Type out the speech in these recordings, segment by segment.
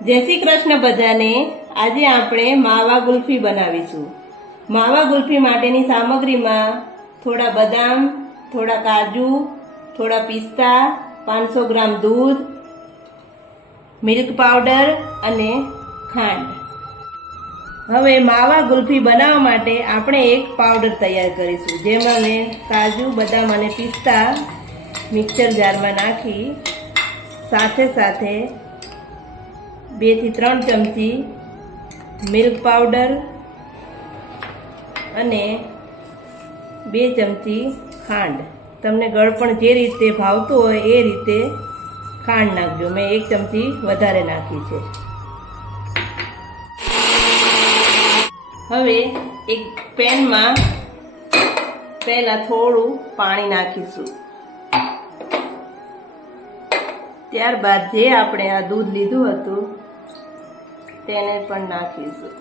જય શ્રી કૃષ્ણ બધાને. આજે આપણે માવા ગુલ્ફી બનાવીશું. માવા ગુલ્ફી માટેની સામગ્રીમાં થોડા બદામ, થોડા કાજુ, થોડા પિસ્તા, પાંચસો ગ્રામ દૂધ, મિલ્ક પાવડર અને ખાંડ. હવે માવા ગુલ્ફી બનાવવા માટે આપણે એક પાવડર તૈયાર કરીશું, જેમાં મેં કાજુ, બદામ અને પિસ્તા મિક્સર જારમાં નાખી સાથે સાથે બેથી ત્રણ ચમચી મિલ્ક પાવડર અને બે ચમચી ખાંડ. તમને ગળપણ જે રીતે ભાવતું હોય એ રીતે ખાંડ નાખજો. મેં એક ચમચી વધારે નાખી છે. હવે એક પેનમાં પહેલાં થોડું પાણી નાખીશું. ત્યારબાદ જે આપણે આ દૂધ લીધું હતું તેને પણ નાખીશું.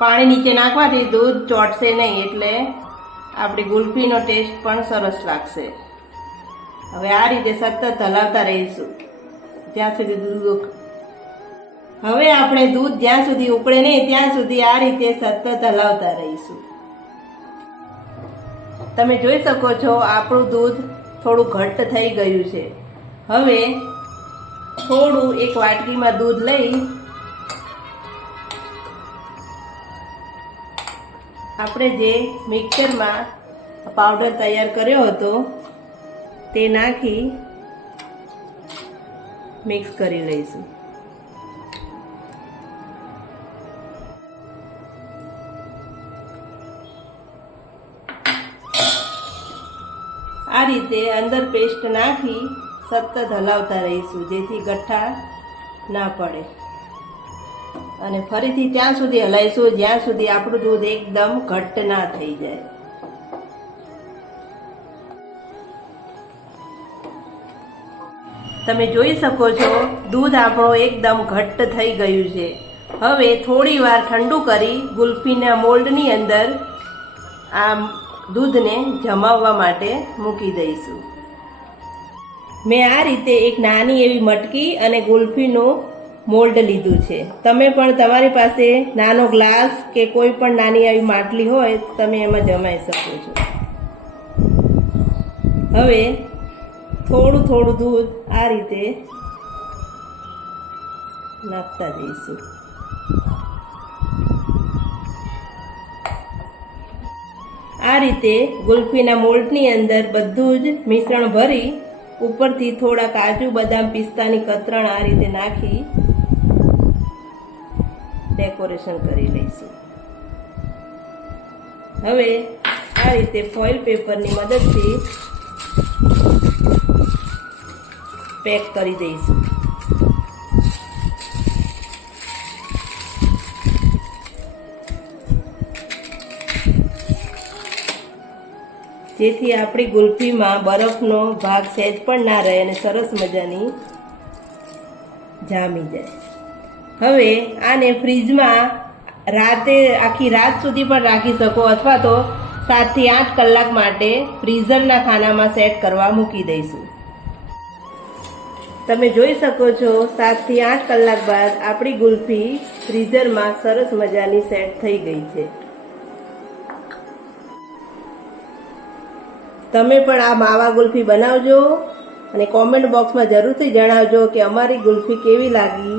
પાણી નીચે નાખવાથી દૂધ ચોટશે નહીં એટલે આપણી ગુલ્ફીનો ટેસ્ટ પણ સરસ લાગશે. હવે આ રીતે સતત હલાવતા રહીશું. જ્યાં સુધી દૂધ હવે આપણે દૂધ જ્યાં સુધી ઉકળે નહીં, ત્યાં સુધી આ રીતે સતત હલાવતા રહીશું. તમે જોઈ શકો છો, આપણું દૂધ થોડું ઘટ્ટ થઈ ગયું છે. હવે થોડું એક વાટકીમાં દૂધ લઈ આપણે જે મિક્સરમાં પાવડર તૈયાર કર્યો હતો, તે નાખી મિક્સ કરી લઈશું. આ રીતે અંદર પેસ્ટ નાખી સતત હલાવતા રહીશું, જેથી ગઠ્ઠા ના પડે. અને ફરીથી ત્યાં સુધી હલાવીશું જ્યાં સુધી આપણું દૂધ એકદમ ઘટ્ટ ના થઈ જાય. તમે જોઈ શકો છો, દૂધ આપણું એકદમ ઘટ્ટ થઈ ગયું છે. હવે થોડી વાર ઠંડુ કરી ગુલ્ફીના મોલ્ડની અંદર આ દૂધને જમાવવા માટે મૂકી દઈશું. મેં આ રીતે એક નાની એવી મટકી અને ગુલ્ફીનું મોલ્ડ લીધું છે. તમે પણ તમારી પાસે નાનો ગ્લાસ કે કોઈ પણ નાની આવી માટલી હોય, તમે એમાં જમાઈ શકો છો. હવે થોડું થોડું દૂધ આ રીતે નાખતા જઈશું. આ રીતે ગુલ્ફીના મોલ્ડની અંદર બધું જ મિશ્રણ ભરી ઉપરથી થોડા કાજુ, બદામ પિસ્તાની કતરણ આ રીતે નાખી ડેકોરેશન કરી લઈશું. હવે આ રીતે ફોઇલ પેપરની મદદથી પેક કરી દઈશું. જેથી આપણી ગુલ્ફીમાં બરફનો ભાગ સહેજ પણ ના રહે અને સરસ મજાની જામી જાય. હવે આને ફ્રીજમાં રાતે, આખી રાત સુધી પણ રાખી શકો અથવા તો સાતથી આઠ કલાક માટે ફ્રીઝરના ખાનામાં સેટ કરવા મૂકી દઈશું. તમે જોઈ શકો છો, સાતથી આઠ કલાક બાદ આપણી ગુલ્ફી ફ્રીઝરમાં સરસ મજાની સેટ થઈ ગઈ છે. તમે પણ આ માવા ગુલ્ફી બનાવજો અને કોમેન્ટ બોક્સમાં જરૂરથી જણાવજો કે અમારી ગુલ્ફી કેવી લાગી.